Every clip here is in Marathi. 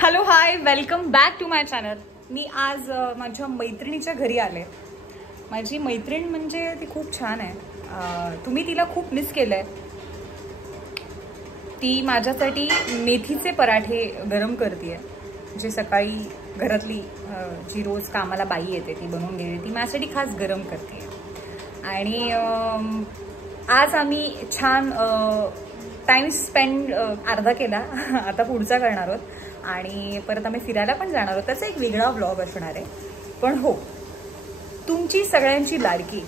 Hello hi, welcome back to my channel. मी आज माझ्या मैत्रिणीच्या घरी आले. माझी मैत्रीण म्हणजे ती खूप छान आहे. तुम्ही तिला खूप मिस केलंय. ती माझ्यासाठी मेथीचे पराठे गरम करते, जे सकाळी घरातली जी रोज कामाला बाई येते ती बनवून घेते, ती माझ्यासाठी खास गरम करते. आणि आज आम्ही छान टाइम स्पेंड अर्धा केला, आता पुढचा करणार आहोत. आणि परत आम्ही फिरायला पण जाणार आहोत. त्याचा एक वेगळा व्लॉग असणार आहे. पण हो, तुमची सगळ्यांची लाडकी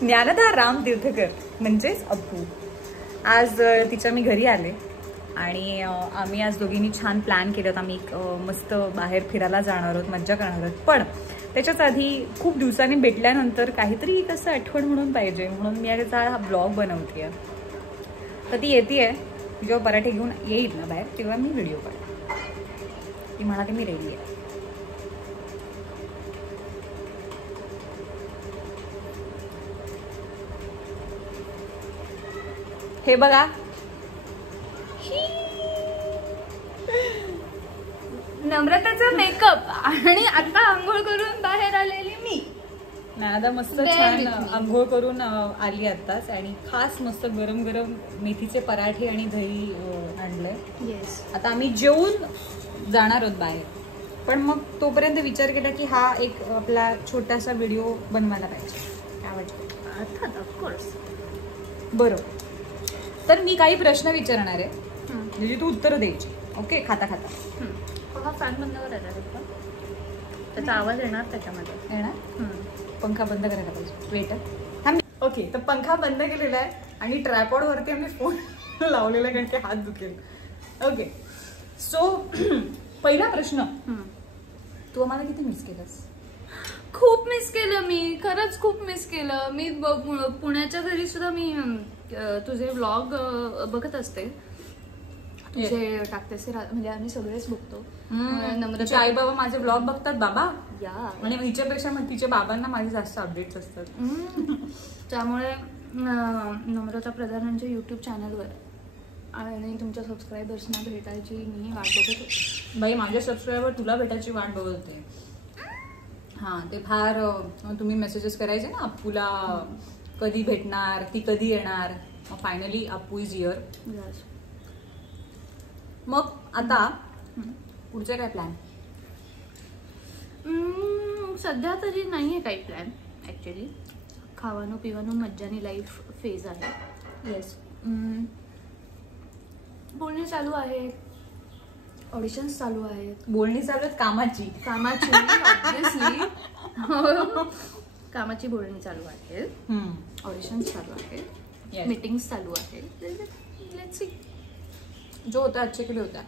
ज्ञानदा राम तीर्थकर म्हणजेच अप्पू आज तिच्या मी घरी आले. आणि आम्ही आज दोघींनी छान प्लॅन केलं. आम्ही मस्त बाहेर फिरायला जाणार आहोत, मज्जा करणार आहोत. पण त्याच्याच आधी खूप दिवसांनी भेटल्यानंतर काहीतरी कसं आठवण म्हणून पाहिजे, म्हणून मी याचा हा ब्लॉग बनवते. तर ती येते, जेव्हा पराठे घेऊन येईल ना बाहेर तेव्हा मी व्हिडिओ काढते. ती म्हणाली मी रेडी आहे. हे बघा, नम्रताचा मेकअप आणि आता आंघोळ करून बाहेर आलेली मी. नादा मस्त छान आंघोळ करून आली आताच. आणि खास मस्त गरम गरम मेथीचे पराठे आणि दही आणलंय. येस, आता आम्ही जेवून जाणार आहोत बाहेर. पण मग तोपर्यंत विचार केला की हा एक आपला छोटासा व्हिडिओ बनवायला पाहिजे. काय वाटतं? अर्थात, ऑफकोर्स. बरोबर. तर मी काही प्रश्न विचारणार आहे, म्हणजे तू उत्तर द्यायची. ओके, खाता खाता. हा फॅन बंद करायचा, त्याचा आवाज येणार त्याच्यामध्ये. येणार? पंखा बंद करायला पाहिजे. वेट. ओके, तर पंखा बंद केलेला आहे आणि ट्रायपॉड वरती आम्ही फोन लावलेला कारण की हात दुखेल. ओके, सो पहिला प्रश्न, तू आम्हाला किती मिस केलंस? खूप मिस केलं मी, खरंच खूप मिस केलं मी. पुण्याच्या घरी सुद्धा मी तुझे व्लॉग बघत असते, तुझे टाकतेस, म्हणजे आम्ही सगळेच बघतो. नम्रता आई बाबा माझे व्लॉग बघतात बाबा. या, आणि हिच्यापेक्षा मग तिच्या बाबांना माझे जास्त अपडेट्स असतात. त्यामुळे नम्रता प्रधानांच्या युट्यूब चॅनलवर आणि तुमच्या सबस्क्रायबर्सना भेटायची मी वाट बघत होते. बाई, माझे सबस्क्रायबर तुला भेटायची वाट बघत होते. हा, ते फार तुम्ही मेसेजेस करायचे ना अप्पूला कधी भेटणार, ती कधी येणार. मग finally Appu is here. Yes. मग आता पुढचे काय प्लॅन? सध्या तरी नाहीये काही प्लॅन. ऍक्च्युली खावानो पिवानो मज्जानी लाईफ फेज आहे. येस. बोलणी चालू आहे, ऑडिशन्स चालू आहेत. बोलणी चालू आहेत कामाची ऑब्विसली कामाची बोलणी चालू आहे, ऑडिशन्स चालू आहेत, मीटिंग्स चालू आहेत. Let's see. जो होता अच्छे के लिए होता.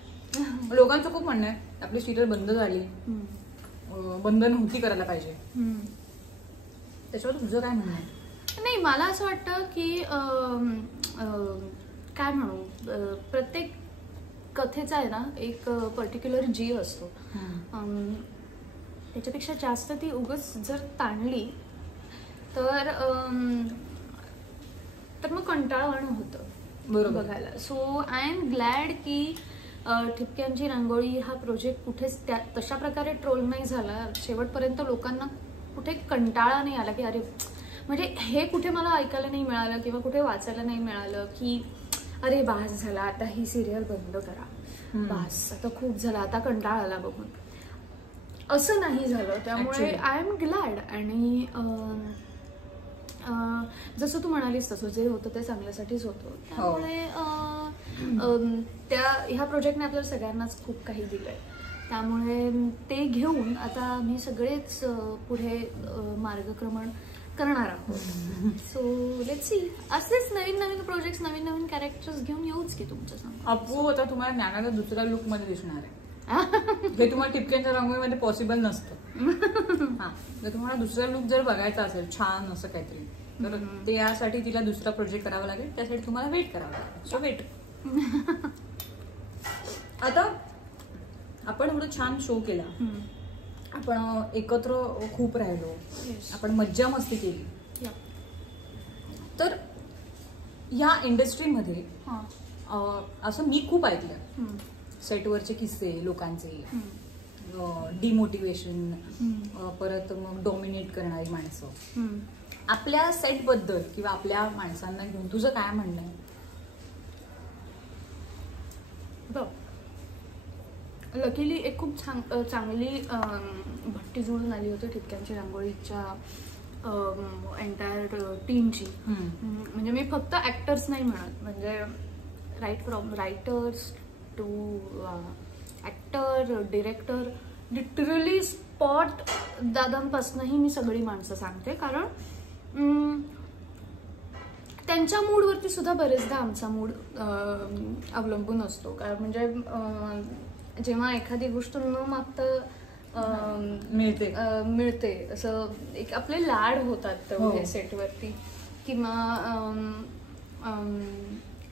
लोकांचं खूप म्हणणं आहे आपली सिरियल बंद झाली, बंद नव्हती करायला पाहिजे. त्याच्यावर तुझं काय म्हणणं आहे? नाही, मला असं वाटतं की काय म्हणू, प्रत्येक कथेचा आहे ना एक पर्टिक्युलर जीव असतो. त्याच्यापेक्षा जास्त ती उगाच जर ताणली तर मग कंटाळवाणं होतं बघायला. सो आय एम ग्लॅड की ठिपक्यांची रांगोळी हा प्रोजेक्ट कुठेच तशा प्रकारे ट्रोल नाही झाला. शेवटपर्यंत लोकांना कुठे कंटाळा नाही आला की अरे, म्हणजे हे कुठे मला ऐकायला नाही मिळालं किंवा कुठे वाचायला नाही मिळालं की अरे बास झाला, आता ही सिरियल बंद करा, बास आता खूप झाला, आता कंटाळा आला बघून. असं नाही झालं. त्यामुळे आय एम ग्लॅड. आणि जसं तू म्हणालीस तसं जे होतं ते चांगल्यासाठीच होतं. त्यामुळे ह्या प्रोजेक्टने आपल्याला सगळ्यांनाच खूप काही दिलंय. त्यामुळे ते घेऊन आता मी सगळेच पुढे मार्गक्रमण करणार आहोत. So let's see. असेच नवीन नवीन प्रोजेक्ट्स, नवीन नवीन कॅरेक्टर्स घेऊन येऊच की तुमच्या समोर. अप्पू आता तुम्हाला ज्ञानाला दुसऱ्या लुक मध्ये दिसणार आहे. हे तुम्हाला टिपक्यांच्या रांगोळीमध्ये पॉसिबल नसतं. हा, जर तुम्हाला दुसरा लुक जर बघायचा असेल छान असं काहीतरी, तर ते यासाठी तिला दुसरा प्रोजेक्ट करावा लागेल. त्यासाठी तुम्हाला वेट करावं लागेल. So wait. आता आपण एवढं छान शो केला, आपण एकत्र खूप राहिलो, आपण मज्जा मस्ती केली, तर या इंडस्ट्रीमध्ये असं मी खूप ऐकलं सेटवरचे किस्से लोकांचे, डिमोटिवेशन, परत मग डॉमिनेट करणारी माणसं. आपल्या सेट बद्दल किंवा आपल्या माणसांना घेऊन तुझं काय म्हणणं आहे? लकीली एक खूप चांगली भट्टी जुळून आली होती ठिपक्यांची रांगोळीच्या एंटायर टीमची. म्हणजे मी फक्त ऍक्टर्स नाही म्हणत, म्हणजे from writers to actor, director, literally spot दादांपासूनही मी सगळी माणसं सांगते, कारण त्यांच्या मूडवरती सुद्धा बरेचदा आमचा मूड अवलंबून असतो. कारण म्हणजे जेव्हा एखादी गोष्ट न मागता मिळते असं एक आपले लाड होतात तेवढे सेटवरती, किंवा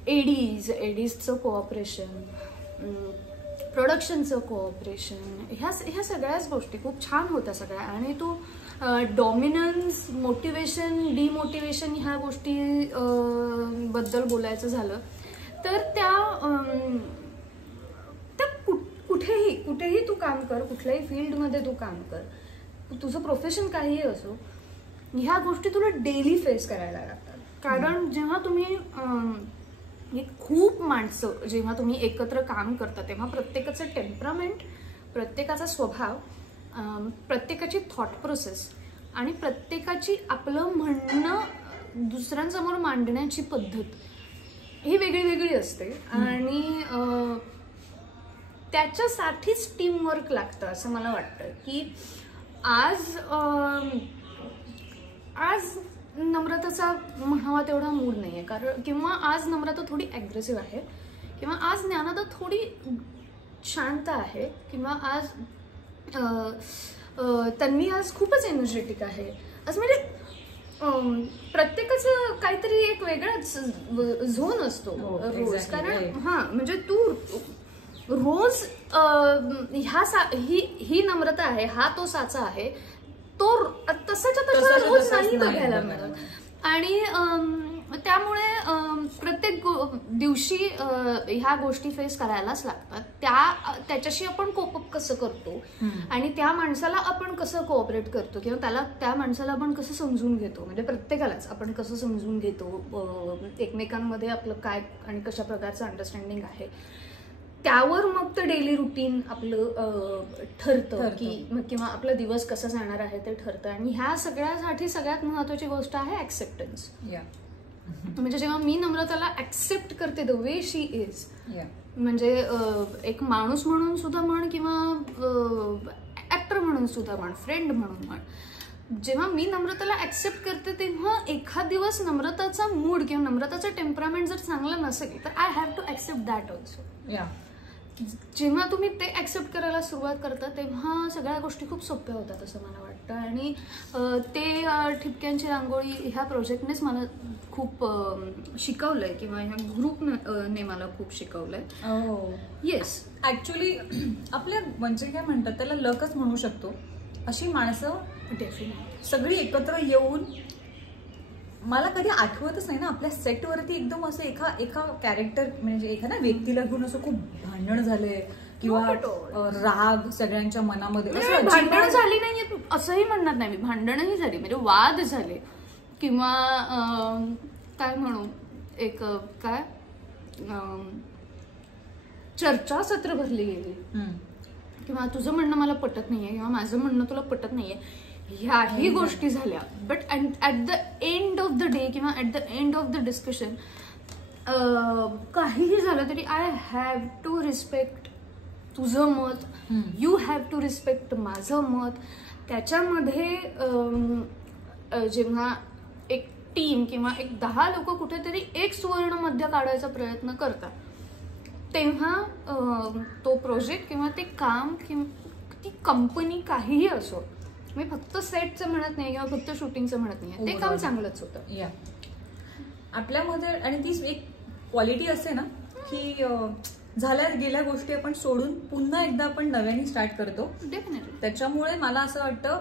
एडीजचं कोऑपरेशन, प्रोडक्शनचं कोऑपरेशन, ह्या सगळ्याच गोष्टी खूप छान होत्या सगळ्या. आणि तो डॉमिनन्स, मोटिवेशन, डिमोटिवेशन ह्या गोष्टी बद्दल बोलायचं झालं तर त्या कुठेही तू काम कर, कुठल्याही फील्डमध्ये तू काम कर, तुझं प्रोफेशन काहीही असो, ह्या गोष्टी तुला डेली फेस करायला लागतात. कारण जेव्हा तुम्ही खूप माणसं जेव्हा तुम्ही एकत्र काम करता तेव्हा प्रत्येकाचं टेम्परामेंट, प्रत्येकाचा स्वभाव, प्रत्येकाची थॉट प्रोसेस आणि प्रत्येकाची आपलं म्हणणं दुसऱ्यांसमोर मांडण्याची पद्धत ही वेगळी वेगळी असते. आणि त्याच्यासाठीच टीमवर्क लागतं असं मला वाटतं. की आज नम्रताचा म्हणावा तेवढा मूड नाहीये, कारण किंवा आज नम्रता थोडी ॲग्रेसिव्ह आहे, किंवा आज ज्ञानदा थोडी शांत आहे, किंवा आज त्यांनी आज खूपच एनर्जेटिक आहे, असं म्हणजे प्रत्येकाचं काहीतरी एक वेगळाच झोन असतो रोज. कारण म्हणजे तू रोज ही नम्रता आहे, हा तो साचा आहे, तो तसाच्या तसा रोज नाही बघायला मिळत. आणि त्यामुळे प्रत्येक दिवशी ह्या गोष्टी फेस करायलाच लागतात. त्याच्याशी आपण कोपअप कसं करतो आणि त्या माणसाला आपण कसं कोऑपरेट करतो, किंवा त्या माणसाला आपण कसं समजून घेतो, म्हणजे प्रत्येकालाच आपण कसं समजून घेतो, एकमेकांमध्ये आपलं काय आणि कशा प्रकारचं अंडरस्टँडिंग आहे, त्यावर मग ते डेली रुटीन आपलं ठरतं, किंवा आपला दिवस कसा जाणार आहे ते ठरतं. आणि ह्या सगळ्यासाठी सगळ्यात महत्वाची गोष्ट आहे ऍक्सेप्टन्स. म्हणजे जेव्हा मी नम्रताला ऍक्सेप्ट करते द वे शी इज, म्हणजे एक माणूस म्हणून सुद्धा म्हण, किंवा ऍक्टर म्हणून सुद्धा म्हण, फ्रेंड म्हणून म्हण, जेव्हा मी नम्रताला ऍक्सेप्ट करते तेव्हा एखाद दिवस नम्रताचा मूड किंवा नम्रताचा टेम्परामेंट जर चांगला नसेल तर I have to accept that also. जेव्हा तुम्ही ते ऍक्सेप्ट करायला सुरुवात करता तेव्हा सगळ्या गोष्टी खूप सोप्या होतात असं मला वाटतं. आणि ते ठिपक्यांची रांगोळी ह्या प्रोजेक्टनेच मला खूप शिकवलंय, किंवा ह्या ग्रुपने मला खूप शिकवलंय. येस, ऍक्च्युली आपल्या म्हणजे काय म्हणतात त्याला लकच म्हणू शकतो. अशी माणसं सगळी एकत्र येऊन, मला कधी आठवतच नाही ना आपल्या सेटवरती एकदम असं एका कॅरेक्टर म्हणजे एखाद्या व्यक्तीला घेऊन असं खूप भांडण झालंय किंवा राग सगळ्यांच्या मनामध्ये. भांडण झाली नाहीये असंही म्हणणार नाही मी, भांडणही झाली, म्हणजे वाद झाले, किंवा काय म्हणू एक काय चर्चासत्र भरली गेली, किंवा तुझं म्हणणं मला पटत नाहीये किंवा माझं म्हणणं तुला पटत नाहीये, ह्याही गोष्टी झाल्या. But at the end of the day किंवा at the end of the discussion काहीही झालं तरी आय हॅव टू रिस्पेक्ट तुझं मत, यू हॅव टू रिस्पेक्ट माझं मत. त्याच्यामध्ये जेव्हा एक टीम किंवा एक 10 लोक कुठेतरी एक सुवर्ण मध्य काढायचा प्रयत्न करतात तेव्हा तो प्रोजेक्ट किंवा ते काम किंवा ती कंपनी काहीही असो, मी फक्त सेटचं म्हणत नाही किंवा फक्त शूटिंगचं म्हणत नाही, ते काम चांगलंच होतं. आपल्यामध्ये आणि ती एक क्वालिटी असते ना की झाल्या गेल्या गोष्टी आपण सोडून पुन्हा एकदा आपण नव्याने स्टार्ट करतो. डेफिनेटली. त्याच्यामुळे मला असं वाटतं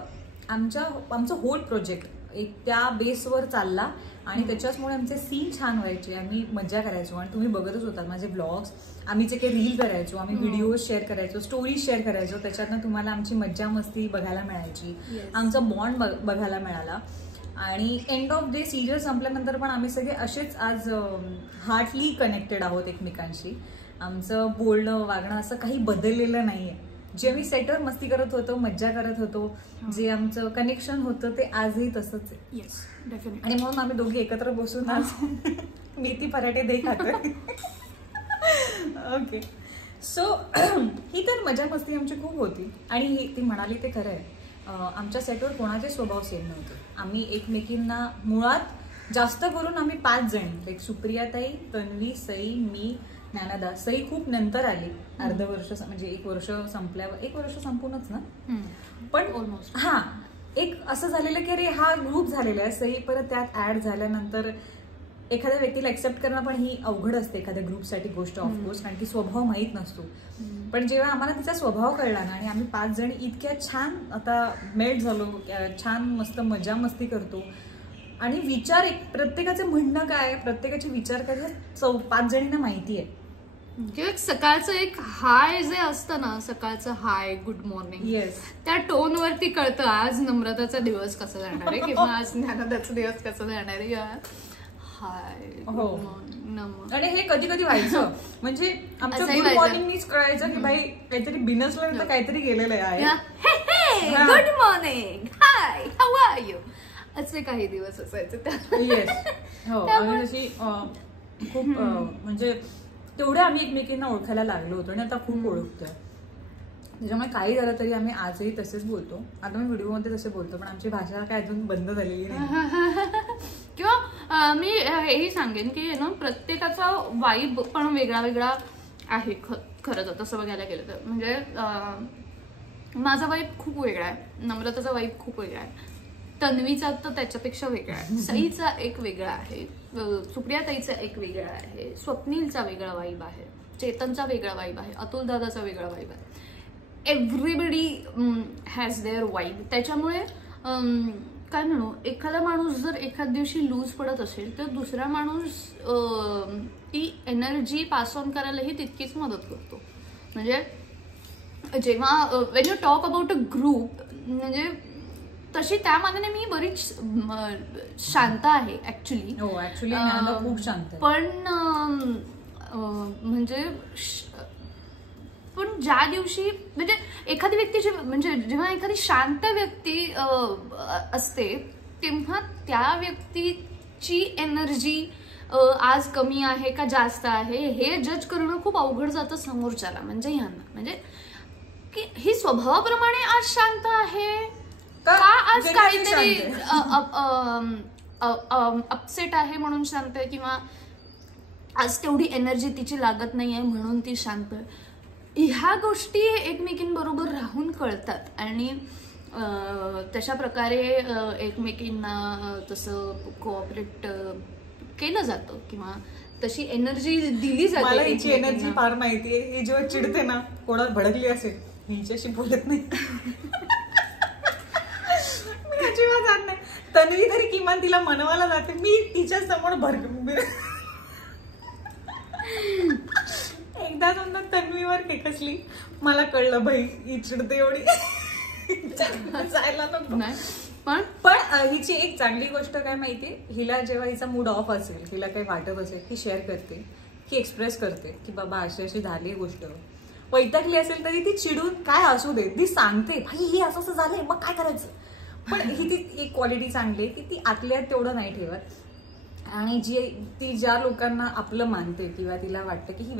आमचं होल प्रोजेक्ट एक त्या बेसवर चालला आणि त्याच्याचमुळे आमचे सीन छान व्हायचे, आम्ही मजा करायचो. आणि तुम्ही बघतच होतात माझे ब्लॉग्स, आम्ही जे काही रील करायचो, आम्ही व्हिडिओज शेअर करायचो, स्टोरीज शेअर करायचो, त्याच्यातनं तुम्हाला आमची मज्जा मस्ती बघायला मिळायची, आमचा बॉन्ड बघायला मिळाला. आणि एंड ऑफ डे सिरियल संपल्यानंतर पण आम्ही सगळे असेच आज हार्टली कनेक्टेड आहोत एकमेकांशी. आमचं बोलणं वागणं असं काही बदललेलं नाहीये. जे आम्ही सेटवर मस्ती करत होतो, मज्जा करत होतो, जे आमचं कनेक्शन होतं ते आजही तसंच आहे. आणि म्हणून आम्ही दोघे एकत्र बसून आज मेथी पराठे दे खातोय. ओके, सो ही तर मजा मस्ती आमची खूप होती. आणि ती म्हणाली ते खरं आहे, आमच्या सेटवर कोणाचे स्वभाव सेम नव्हते. आम्ही एकमेकींना मुळात जास्त करून आम्ही 5 जण, लाईक सुप्रियाताई, तन्वी, सई, मी, ज्ञानदा. सई खूप नंतर आली, अर्ध वर्ष म्हणजे 1 वर्ष संपल्यावर, 1 वर्ष संपूनच ना, पण ऑलमोस्ट. हा, एक असं झालेलं की अरे हा ग्रुप झालेला आहे. सई परत त्यात ऍड झाल्यानंतर एखाद्या व्यक्तीला एक्सेप्ट करणं पण ही अवघड असते एखाद्या ग्रुपसाठी गोष्ट, ऑफकोर्स, कारण की स्वभाव माहीत नसतो. पण जेव्हा आम्हाला तिचा स्वभाव कळला ना आणि आम्ही 5 जण इतक्या छान आता मेट झालो, छान मस्त मजा मस्ती करतो. आणि विचार, प्रत्येकाचं म्हणणं काय, प्रत्येकाचे विचार काय 5 जणींना माहिती आहे. सकाळचं एक हाय जे असतं ना, सकाळचं हाय, गुड मॉर्निंग, येस, त्या टोन वरती कळतं आज नम्रताचा दिवस कसा जाणार आहे किंवा आज ज्ञानदाचा दिवस कसा जाणार आहे. हाय, गुड मॉर्निंग. आणि हे कधी कधी व्हायचं म्हणजे आमचं गुड मॉर्निंगनीच कळायचं की भाई काहीतरी बिनसलं तर काहीतरी गेलेलं आहे. Good morning, high, how are you, असे काही दिवस असायचे त्या. येस, हो. आणि तशी खूप म्हणजे तेवढं आम्ही एकमेकींना ओळखायला लागलो होतो आणि आता खूप ओळखतोय. त्याच्यामुळे काही झालं तरी आम्ही आजही तसेच बोलतो. आता मी व्हिडिओमध्ये तसे बोलतो, पण आमची भाषा काय अजून बंद झालेली नाही. किंवा मी हेही सांगेन की ना, प्रत्येकाचा वाईब पण वेगळा वेगळा आहे खरं तर तसं बघायला गेलं तर. म्हणजे माझा वाईब खूप वेगळा आहे, नम्रताचा वाईब खूप वेगळा आहे, तन्वीचा तर त्याच्यापेक्षा वेगळा आहे, सईचा एक वेगळा आहे, सुप्रियाताईचा एक वेगळा आहे, स्वप्नीलचा वेगळा वाईब आहे, चेतनचा वेगळा वाईब आहे, अतुल दादाचा वेगळा वाईब आहे. Everybody has their vibe. त्याच्यामुळे काय म्हणू, एखादा माणूस जर एखाद दिवशी लूज पडत असेल तर दुसरा माणूस ती एनर्जी पास ऑन करायलाही तितकीच मदत करतो. म्हणजे जेव्हा Wien you talk about a group, म्हणजे तशी त्या मानाने मी बरीच शांत आहे ऍक्च्युली. हो, ऍक्च्युली खूप शांत. पण म्हणजे पण ज्या दिवशी म्हणजे एखादी व्यक्तीची, म्हणजे जेव्हा एखादी शांत व्यक्ती असते तेव्हा त्या व्यक्तीची एनर्जी आज कमी आहे का जास्त आहे हे जज करणं खूप अवघड जातं समोरच्याला, म्हणजे ह्यांना. म्हणजे की ही स्वभावाप्रमाणे आज शांत आहे का आज काहीतरी अपसेट आहे म्हणून शांत आहे, किंवा आज तेवढी एनर्जी तिची लागत नाहीये म्हणून ती शांत आहे. ह्या गोष्टी एकमेकींबरोबर राहून कळतात आणि तशा प्रकारे एकमेकींना तसं कोऑपरेट केलं जातं किंवा तशी एनर्जी दिली जाते. मला हिची एनर्जी फार माहिती आहे. ही जेव्हा चिडते ना, कोणाला भडकली असेल, हिच्याशी बोलत नाही, मी अजिबात जात नाही. तन्वी तरी किमान तिला मनवायला जाते, मी तिच्या समोर एकदा समजा तन्वीवर खेकसली, मला कळलं भाई ही चिडते एवढी जायला नको. पण हिची एक चांगली गोष्ट काय माहितीये, हिला जेव्हा हिचा मूड ऑफ असेल, हिला काही वाटत असेल, ही शेअर करते, ही एक्सप्रेस करते की बाबा अशी अशी झाली गोष्ट. वैतागली असेल तरी ती चिडून काय असू दे ती सांगते, भाई हे असं असं झालंय मग काय करायचं. पण ही ती एक क्वालिटी चांगली की ती आतल्यात तेवढं नाही ठेवत. आणि ती ज्या लोकांना आपलं मानते किंवा तिला वाटतं की ही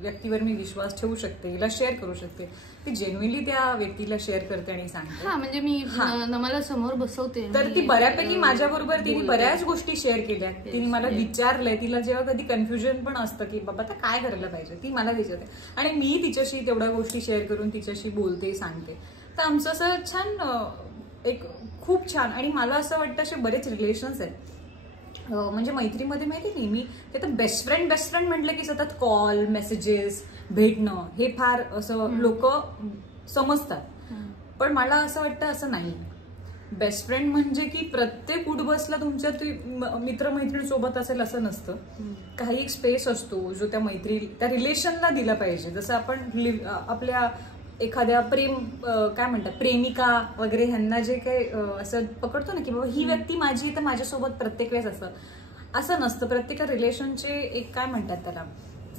व्यक्तीवर मी विश्वास ठेवू शकते, हिला शेअर करू शकते, ती जेन्युइनली त्या व्यक्तीला शेअर करते आणि सांगते. हा, म्हणजे मी मला समोर बसवते. तर ती बऱ्यापैकी माझ्याबरोबर तिने बऱ्याच गोष्टी शेअर केल्या. तिने मला विचारलंय, तिला जेव्हा कधी कन्फ्युजन पण असतं की बाबा आता काय करायला पाहिजे, ती मला विचारते आणि मी तिच्याशी तेवढ्या गोष्टी शेअर करून तिच्याशी बोलते, सांगते. तर आमचं असं छान एक खूप छान. आणि मला असं वाटतं असे बरेच रिलेशन्स आहेत म्हणजे मैत्रीमध्ये माहिती नेहमी ते तर बेस्ट फ्रेंड म्हटलं की सतत कॉल मेसेजेस भेटणं हे फार असं लोक समजतात, पण मला असं वाटतं असं नाही. बेस्ट फ्रेंड म्हणजे की प्रत्येक उठबसला तुमच्या मित्रमैत्रिणीसोबत असेल असं नसतं. काही एक स्पेस असतो जो त्या रिलेशनला दिला पाहिजे. जसं आपण आपल्या एखाद्या काय म्हणतात प्रेमिका वगैरे ह्यांना जे काही असं पकडतो ना की बाबा ही व्यक्ती माझी तर माझ्यासोबत प्रत्येक वेळेस असं नसतं. प्रत्येक रिलेशनचे एक काय म्हणतात त्याला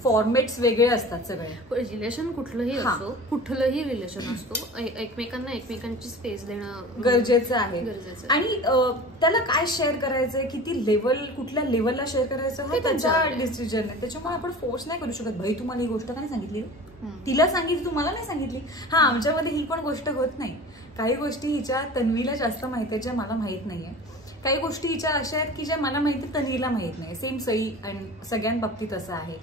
फॉर्मेट्स वेगळे असतात सगळे. रिलेशन कुठलंही असो, कुठलंही रिलेशन असतो, एकमेकांना एकमेकांची स्पेस देणं गरजेचं आहे. आणि त्याला काय शेअर करायचंय, किती लेवल कुठल्या लेवलला शेअर करायचं हा त्याचा डिसिजन आहे. त्याच्यामुळे आपण फोर्स नाही करू शकत. भाई तुम्हाला ही गोष्ट का नाही सांगितली, तिला सांगितली तुम्हाला नाही सांगितली. हा आमच्यामध्ये ही पण गोष्ट होत नाही. काही गोष्टी हिच्या तन्वीला जास्त माहिती आहे ज्या मला माहित नाहीये. काही गोष्टी हिच्या अशा आहेत की ज्या मला माहिती तन्वीला माहित नाही. सेम सई आणि सगळ्यांबाबतीत असं आहे.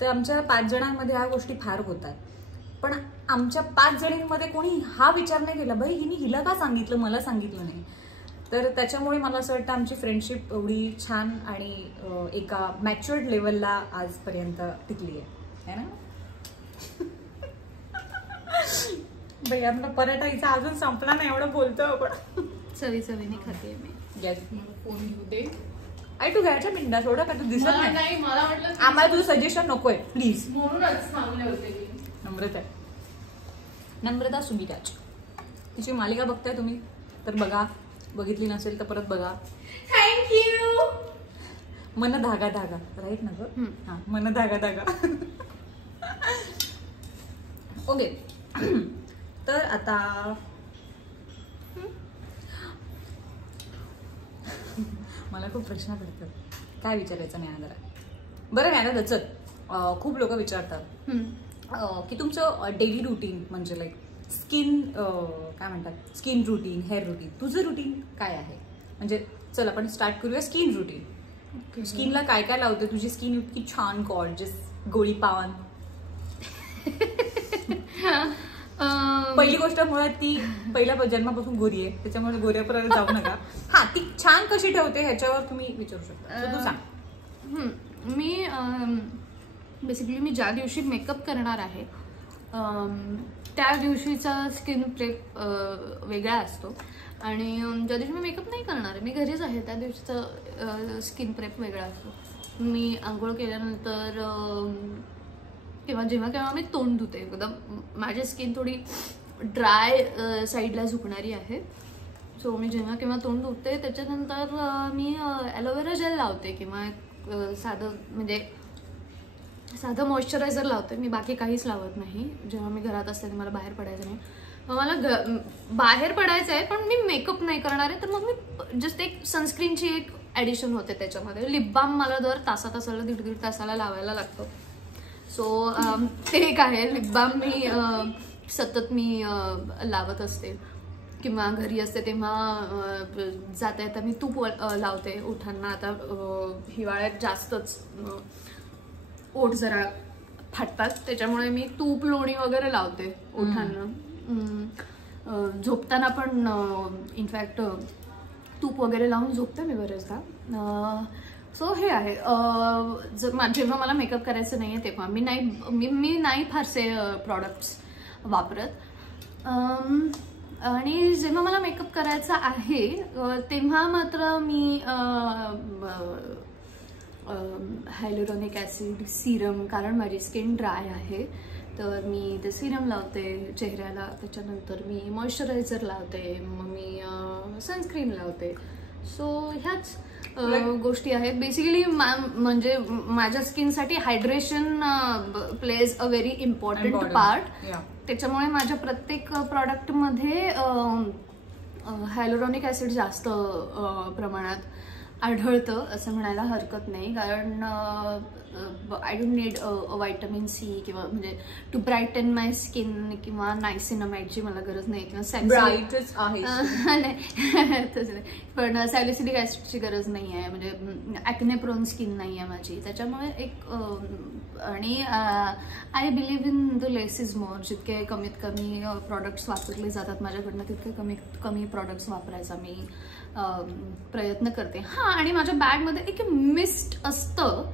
तर आमच्या 5 जणांमध्ये ह्या गोष्टी फार होतात. पण आमच्या 5 जणींमध्ये कोणी हा विचार नाही केला बाई हिला का सांगितलं, मला सांगितलं नाही. तर त्याच्यामुळे मला असं वाटतं आमची फ्रेंडशिप एवढी छान आणि एका मॅच्युअर्ड लेवलला आजपर्यंत टिकली आहे ना. बाई आपला पराठाईचा अजून संपला नाही एवढं बोलतो आपण. चवीने खाते मी. फोन घेऊ दे. आई तू घ्यायच्या मिनिटात थोडं का तू दिसत नाही. मला वाटलं आम्हाला तुझं सजेशन नकोय प्लीज. म्हणूनच थांबले होते. नम्रता सुमिराज तिची मालिका बघताय तुम्ही तर बघा, बघितली नसेल तर परत बघा. थँक्यू. मन धागा धागा राईट ना ग. हा मन धागा धागा. ओके तर आता मला खूप प्रश्न पडतात, काय विचारायचं नाही जरा. बरं नाही ना चल. खूप लोक विचारतात की तुमचं डेली रुटीन म्हणजे लाईक स्किन काय म्हणतात स्किन रुटीन, हेअर रुटीन, तुझं रुटीन काय आहे. म्हणजे चल आपण स्टार्ट करूया स्किन रुटीन. स्किनला काय काय लावते, तुझी स्किन इतकी छान गॉर्जियस गोळी पावन. पहिली गोष्ट मुळात ती पहिल्या जन्मापासून गोरी आहे, त्याच्यामुळे गोऱ्यापर्यंत जाऊ नका. हा ती छान कशी ठेवते ह्याच्यावर तुम्ही विचारू शकता. तू सांग. मी बेसिकली मी ज्या दिवशी मेकअप करणार आहे त्या दिवशीचा स्किन प्रेप वेगळा असतो आणि ज्या दिवशी मी मेकअप नाही करणार आहे, मी घरीच आहे, त्या दिवशीचा स्किन प्रेप वेगळा असतो. मी आंघोळ केल्यानंतर किंवा जेव्हा मी तोंड धुते, एकदम माझी स्किन थोडी ड्राय साईडला झुकणारी आहे. सो मी जेव्हा तोंड धुते त्याच्यानंतर मी ॲलोवेरा जेल लावते किंवा साधं मॉइश्चरायझर लावते. मी बाकी काहीच लावत नाही. जेव्हा मी घरात असते तर मला बाहेर पडायचं नाही. मला बाहेर पडायचं आहे पण मी मेकअप नाही करणार आहे, तर मग मी जस्ट एक सनस्क्रीनची एक ॲडिशन होते त्याच्यामध्ये. लिप बाम मला दर तासाला 1.5 तासाला लावायला लागतं. सो ते एक आहे. लिप बाम मी सतत लावत असते किंवा घरी असते तेव्हा जाता येता मी तूप लावते ओठांना. आता हिवाळ्यात जास्तच ओठ जरा फाटतात त्याच्यामुळे मी तूप लोणी वगैरे लावते ओठांना. झोपताना पण इनफॅक्ट तूप वगैरे लावून झोपते मी बरेचदा. सो हे आहे. जेव्हा मला मेकअप करायचं नाही आहे तेव्हा मी नाही फारसे प्रॉडक्ट्स वापरत. आणि जेव्हा मला मेकअप करायचा आहे तेव्हा मात्र मी हायलुरॉनिक ॲसिड सिरम, कारण माझी स्किन ड्राय आहे तर मी ते सिरम लावते चेहऱ्याला. त्याच्यानंतर मी मॉइश्चरायझर लावते, मग मी सनस्क्रीन लावते. सो ह्याच गोष्टी आहेत बेसिकली. म्हणजे माझ्या स्किनसाठी hydration plays a very important part. त्याच्यामुळे माझ्या प्रत्येक प्रॉडक्टमध्ये हायलुरॉनिक ॲसिड जास्त प्रमाणात आढळतं असं म्हणायला हरकत नाही. कारण I don't need vitamin C किंवा म्हणजे टू ब्राईटन माय स्किन किंवा नायसिनामाइडची मला गरज नाही किंवा ब्राईटच आहे नाही तसं नाही, पण सॅलिसिलिक ऍसिडची गरज नाही आहे, म्हणजे ॲक्ने प्रोन स्किन नाही आहे माझी, त्याच्यामुळे एक आणि I believe in the less is more. जितके कमीत कमी प्रॉडक्ट्स वापरले जातात माझ्याकडनं तितके कमीत कमी प्रॉडक्ट्स वापरायचा मी प्रयत्न करते. हां, आणि माझ्या बॅगमध्ये एक मिस्ट असतं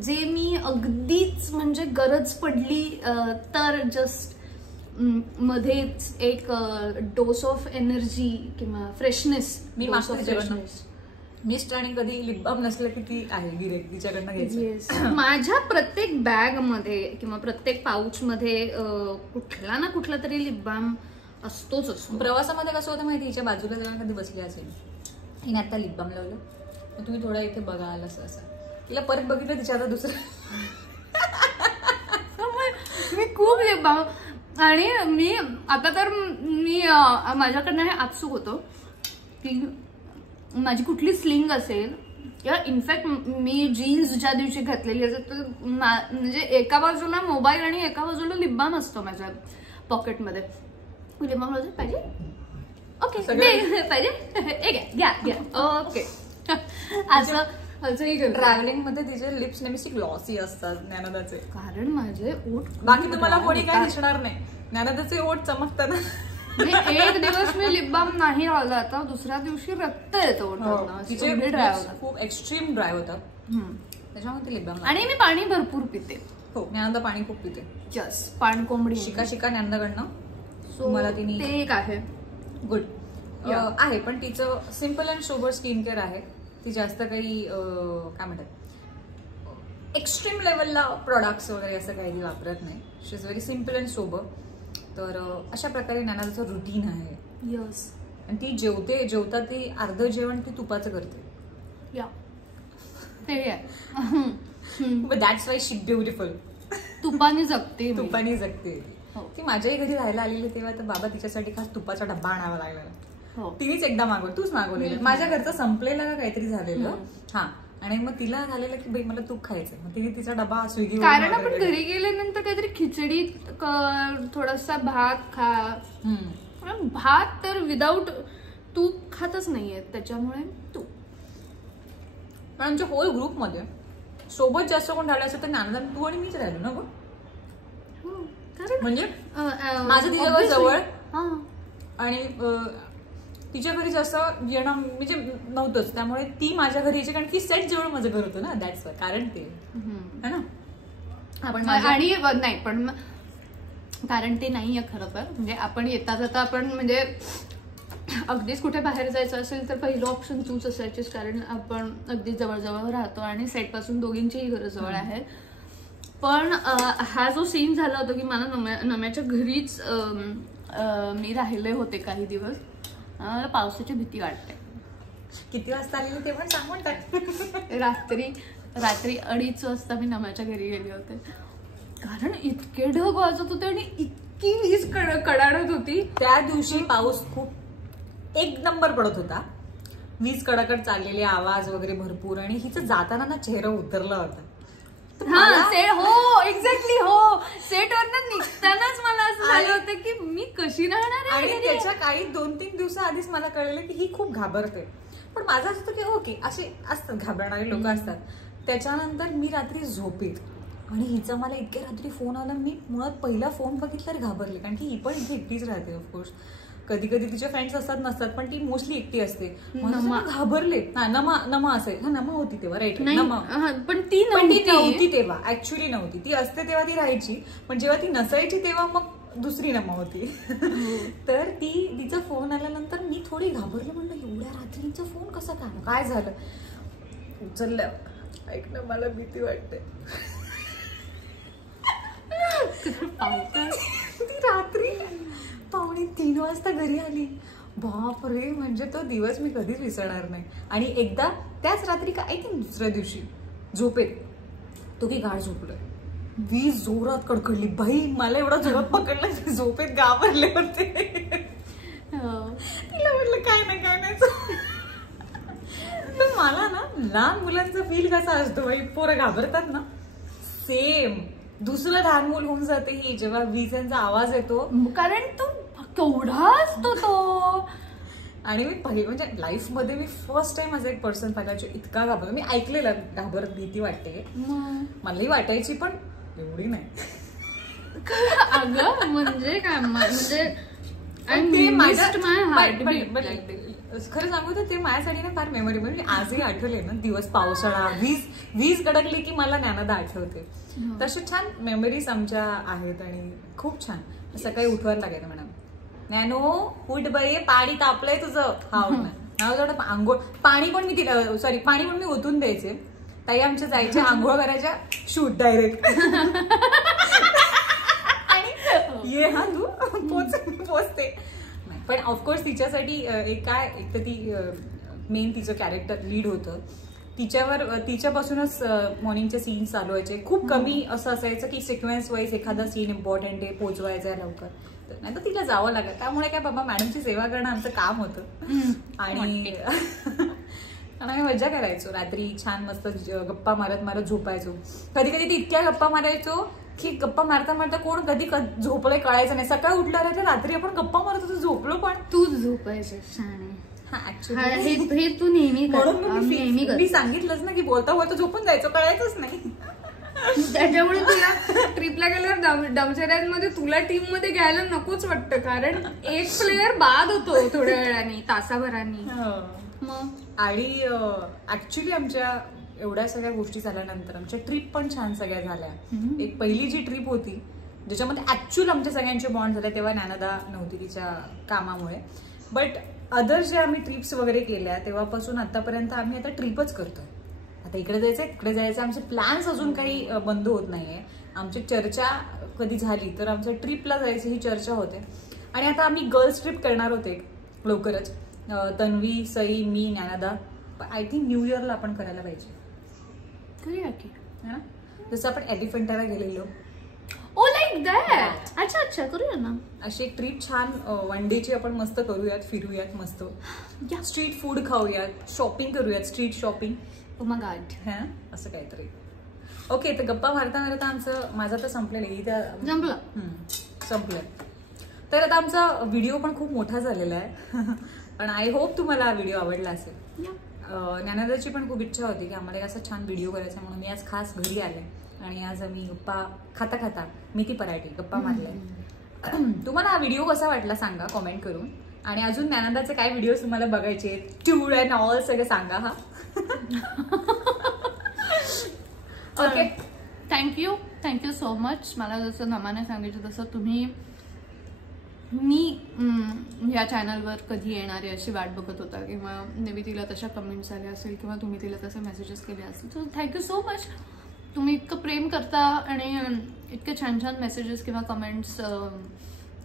जे मी अगदीच म्हणजे गरज पडली तर जस्ट मध्येच एक डोस ऑफ एनर्जी किंवा फ्रेशनेस. मी मिस्ट आणि कधी लिप बाम नसलं की ती आहे गिरेक तिच्याकडनं घ्यायची. माझ्या प्रत्येक बॅग मध्ये किंवा प्रत्येक पाऊच मध्ये कुठला ना कुठला तरी लिप बाम असतोच असतो. प्रवासामध्ये कसं होतं माहिती, हिच्या बाजूला जेव्हा कधी बसली असेल, हिने आता लिप बाम लावलं, मग तुम्ही थोडा इथे बघाल असं असं, तिला परत बघितलं तिच्या आता दुसरं मी खूप लिप बाम. आणि मी आता तर मी माझ्याकडनं हे आपसूक होतो की माझी कुठली स्लिंग असेल किंवा इनफॅक्ट मी जीन्स ज्या दिवशी घातलेली असेल तर म्हणजे एका बाजूला मोबाईल आणि एका बाजूला लिप बाम असतो माझ्या पॉकेटमध्ये. लिप बाम पाहिजे, ओके पाहिजे, घ्या ओके. असंही ट्रॅव्हलिंग मध्ये तिचे लिप्स नेहमी ग्लॉसी असतात ज्ञानदाचे, कारण माझे ओठ बाकी तुम्हाला कोणी काय दिसणार नाही, ज्ञानदाचे ओठ चमकताना. एक दिवस मी लिप बाम नाही लावला, आता दुसऱ्या दिवशी रक्त येतं. तिचे खूप एक्स्ट्रीम ड्राय होतात त्याच्यामुळे ती लिप बाम. आणि मी पाणी भरपूर पिते. हो, ज्ञानदा पाणी खूप पिते. जस्ट पाणकोंबडी शिका ज्ञानदाकडनं. मला तिने ते एक आहे गुड आहे, पण तिचं simple and sober skin care आहे. ती जास्त काही काय म्हणतात एक्स्ट्रीम लेवलला प्रोडक्ट्स वगैरे असं काही ती वापरत नाही. She is very simple and sober. तर अशा प्रकारे ज्ञानाचं रुटीन आहे. यस. आणि ती जेवता ती अर्ध जेवण ती तुपाचं करते. या ते आहे, दॅट्स वाय शी ब्युटिफुल. तुपाने जगते ती माझ्याही घरी राहायला आलेली तेव्हा तर बाबा तिच्यासाठी खास तुपाचा डब्बा आणावा लागलेला. तिनेच एकदा तूच मागवलेलं, माझ्या घरचं संपलेलं का काहीतरी झालेलं. हा, आणि मग तिला झालेलं की बाई मला तूप खायचं, मग तिने तिचा डबा स्विगी. कारण आपण घरी गेल्यानंतर काहीतरी खिचडी, थोडासा भात खा. भात तर विदाऊट तूप खातच नाहीये, त्याच्यामुळे तूप. पण आमच्या होल ग्रुपमध्ये सोबत जास्त कोण राहिलं असं तर ज्ञानदा तू आणि मीच राहिलो ना गं. म्हणजे माझं तिच्यावर जवळ आणि तिच्या घरी जसं येणं म्हणजे नव्हतंच, त्यामुळे ती माझ्या घरी यायची, कारण की सेट जवळ माझं घर होतं ना, दॅट्स वाय. कारण ते है ना. आणि नाही पण कारण ते नाहीये खरं तर, म्हणजे आपण येता जाता आपण म्हणजे अगदीच कुठे बाहेर जायचं असेल तर पहिलं ऑप्शन तूच असायचीस, कारण आपण अगदी जवळ राहतो आणि सेट पासून दोघींचीही घरं जवळ आहे. पण हा जो सीन झाला होता की मला नम्याच्या घरीच मी राहिले होते काही दिवस, मला पावसाची भीती वाटते. किती वाजता आलेली ते पण सांगून टाक. रात्री 2:30 वाजता मी नम्याच्या घरी गेले होते, कारण इतके ढग वाजत होते आणि इतकी वीज कडाडत होती. त्या दिवशी पाऊस खूप एक नंबर पडत होता, वीज कडकड चाललेली, आवाज वगैरे भरपूर, आणि हिचं जाताना ना चेहरा उतरला होता. हो एक्झॅक्टली, हो सेटवरनं निघतानाच मला असं झालं होतं की मी कशी राहणार. आणि त्याच्या काही 2-3 दिवसाआधीच मला कळलं की ही खूप घाबरते. पण माझं असं होतं की ओके असे असतात घाबरणारे लोक असतात. त्याच्यानंतर मी रात्री झोपेत आणि हिचा मला इतक्या रात्री फोन आला, मी मुळात पहिला फोन बघितला तरी घाबरले, कारण की ही पण इथे एकटीच राहते. ऑफकोर्स कधी कधी तिचे फ्रेंड्स असतात नसतात, पण ती मोस्टली एकटी असते. घाबरले. नमा असेल, नमा होती तेव्हा, राईट, नमा. पण ती नव्हती तेव्हा, ऍक्च्युअली नव्हती ती. असते तेव्हा ती राहायची, पण जेव्हा ती नसायची तेव्हा मग दुसरी नमा होती. तर तिचा फोन आल्यानंतर मी थोडी घाबरले, म्हणलं एवढ्या रात्रीचा फोन कसा काय झालं. उचललं, ऐक ना मला भीती वाटते. ती रात्री 2:45 वाजता घरी आली. बापरे, म्हणजे तो दिवस मी कधीच विसरणार नाही. आणि एकदा त्याच रात्री का आय थिंक दुसऱ्या दिवशी झोपेत तो की गाढ झोपलोय, वीज जोरात कडकडली. बाई मला एवढा जोरात पकडला, झोपेत घाबरले होते. तिला म्हटलं काय नाही तर मला ना लहान मुलांचा फील कसा असतो बाई, पोरं घाबरतात ना, सेम दुसरं लहान मूल होऊन जाते ही जेव्हा विजांचा आवाज येतो, कारण तो केवढा असतो तो. आणि मी पहिले म्हणजे लाईफ मध्ये मी फर्स्ट टाइम माझा एक पर्सन पाहिला जो इतका घाबरतो. मी ऐकलेलं घाबरत भीती वाटते, मलाही वाटायची पण एवढी नाही. अगं म्हणजे काय म्हणजे खरं सांगू तर ते माझ्यासाठी ना फार मेमोरेबल. म्हणजे आजही आठवले ना दिवस, पावसाळा, वीज कडकली की मला ज्ञानदा आठवते. तसे छान मेमरीज आमच्या आहेत आणि खूप छान. सकाळी उठवायला लागायचं मॅडम, ज्ञानो उठ बाई, पाणी तापलंय तुझं. हा थोडं आंघोळ, पाणी पण मी तिला पाणी पण मी ओतून द्यायचे. ताई आमच्या जायच्या आंघोळ करायच्या, शूट डायरेक्ट. ये हा तू पोचते. पण ऑफकोर्स तिच्यासाठी एक तर ती मेन तिचं कॅरेक्टर लीड होतं. तिच्यापासूनच मॉर्निंगचे सीन्स चालू व्हायचे. खूप कमी असं असायचं की सिक्वेन्स वाईज एखादा सीन इम्पॉर्टंट आहे, पोचवायचा आहे लवकर, नाही तर तिला जावं लागलं. त्यामुळे काय बाबा मॅडमची सेवा करणं आमचं काम होतं. आणि आम्ही मजा करायचो. रात्री छान मस्त गप्पा मारत मारत झोपायचो. कधी कधी ती इतक्या गप्पा मारायचो की गप्पा मारता मारता कोण कधी झोपलंय कळायचं नाही. सकाळी उठल्यावर रात्री आपण गप्पा मारत होतो, झोपलो पण. तू झोपायचं हे तू नेहमी मी सांगितलंच ना की बोलता बोलता झोपून जायचं, कळायचंच नाही. त्याच्यामुळे तुला ट्रिपला गेल्यावर डमशेऱ्यांमध्ये तुला टीम मध्ये घ्यायला नकोच वाटतं, कारण एक प्लेअर बाद होतो थोड्या वेळाने, तासाभरांनी. आणि ऍक्च्युली आमच्या एवढ्या सगळ्या गोष्टी झाल्यानंतर आमच्या ट्रिप पण छान सगळ्या झाल्या. एक पहिली जी ट्रिप होती ज्याच्यामध्ये ऍक्च्युअल आमच्या सगळ्यांचे बॉन्ड झाले, तेव्हा ज्ञानदा नव्हती तिच्या कामामुळे. बट अदर जे आम्ही ट्रिप्स वगैरे केल्या तेव्हापासून आतापर्यंत आम्ही आता ट्रिपच करतोय. आता इकडे जायचंय तिकडे जायचं, आमचे प्लॅन्स अजून काही बंद होत नाहीये. आमची चर्चा कधी झाली तर आमच्या ट्रिपला जायची ही चर्चा होते. आणि आता आम्ही गर्ल्स ट्रिप करणार होते लवकरच. तन्वी, सई, मी, ज्ञानदा. आय थिंक न्यू इयरला आपण करायला पाहिजे. जसं आपण एलिफंटाला गेलेलो. ओ लाईक दॅट. अच्छा करूया ना अशी एक ट्रिप छान वन डेची आपण मस्त करूयात, फिरूयात मस्त, स्ट्रीट फूड खाऊयात, शॉपिंग करूयात, street shopping. Oh my God. असं काहीतरी. ओके, तर गप्पा मारता मारता माझं तर संपलं. तर आता आमचा व्हिडिओ पण खूप मोठा झालेला आहे. पण आय होप तुम्हाला हा व्हिडिओ आवडला असेल. ज्ञानदाची पण खूप इच्छा होती की आम्हाला असा छान व्हिडिओ करायचा, म्हणून मी आज खास घरी आले आणि आज आम्ही गप्पा खाता खाता मेथी पराठी गप्पा मारले. तुम्हाला हा व्हिडिओ कसा वाटला सांगा कॉमेंट करून. आणि अजून ज्ञानदाचे काय व्हिडिओ तुम्हाला बघायचे, ट्यूड अँड ऑल सगळं सांगा. हा ओके, थँक्यू सो मच. मला जसं नमाने सांगितलं तसं मी या चॅनलवर कधी येणारे अशी वाट बघत होता, किंवा नेहमी तिला तशा कमेंट्स आल्या असेल किंवा तुम्ही तिला तसे मेसेजेस केले असतील. So thank you so much. तुम्ही इतकं प्रेम करता आणि इतके छान छान मेसेजेस किंवा कमेंट्स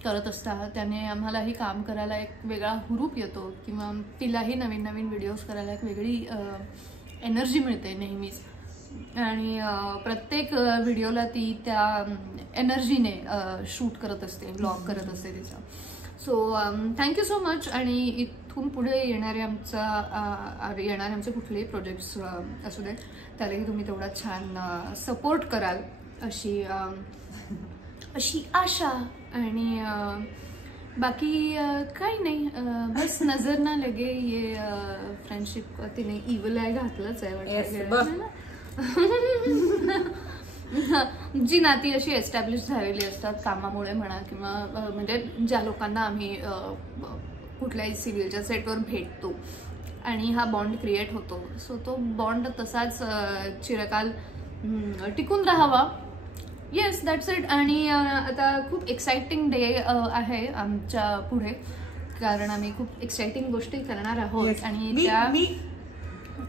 करत असता, त्याने आम्हालाही काम करायला एक वेगळा हुरूप येतो, किंवा तिलाही नवीन नवीन व्हिडिओज करायला एक वेगळी एनर्जी मिळते नेहमीच. आणि प्रत्येक व्हिडिओला ती त्या एनर्जीने शूट करत असते, ब्लॉग करत असते तिचा. So thank you so much. आणि इथून पुढे येणारे आमचे कुठलेही प्रोजेक्ट्स असू दे त्यालाही तुम्ही तेवढा छान सपोर्ट कराल अशी आशा. आणि बाकी काही नाही, बस नजर ना लगे ये फ्रेंडशिप तिने इव्हल आहे घातलंच आहे वाटतं. जी नाती अशी एस्टॅब्लिश झालेली असतात कामामुळे म्हणा, किंवा म्हणजे ज्या लोकांना आम्ही कुठल्याही सिरियलच्या सेटवर भेटतो आणि हा बॉन्ड क्रिएट होतो, सो तो बॉन्ड तसाच चिरकाल टिकून राहावा. Yes, that's it. आणि आता खूप एक्साइटिंग डे आहे आमच्या पुढे, कारण आम्ही खूप एक्साइटिंग गोष्टी करणार आहोत आणि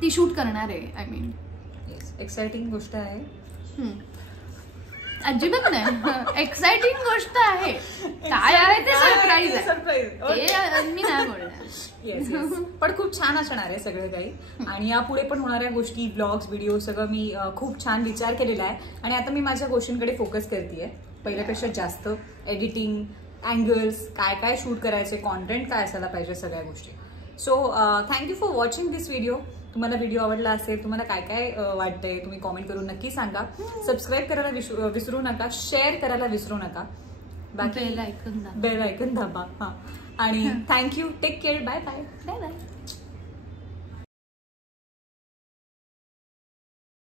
ती शूट करणार आहे. आय मीन एक्साइटिंग गोष्ट आहे, अजिबात नाही एक्साइटिंग गोष्ट आहे. काय आहे ते सरप्राईज मी नाही बोलणार. पण खूप छान असणार आहे सगळं काही. आणि यापुढे पण होणाऱ्या गोष्टी, ब्लॉग्स, व्हिडिओ सगळं मी खूप छान विचार केलेला आहे. आणि आता मी माझ्या गोष्टींकडे फोकस करतेय पहिल्यापेक्षा जास्त. एडिटिंग, अँगल्स, काय काय शूट करायचे, कॉन्टेंट काय असायला पाहिजे, सगळ्या गोष्टी. So thank you for watching this video. तुम्हाला व्हिडिओ आवडला असेल, तुम्हाला काय काय वाटतंय तुम्ही कॉमेंट करून नक्की सांगा. सबस्क्राईब करायला विसरू नका, शेअर करायला विसरू नका. बाकी बेल ऐकून बेल ऐकून दाबा. हा, आणि thank you. Take care. Bye bye. Bye bye.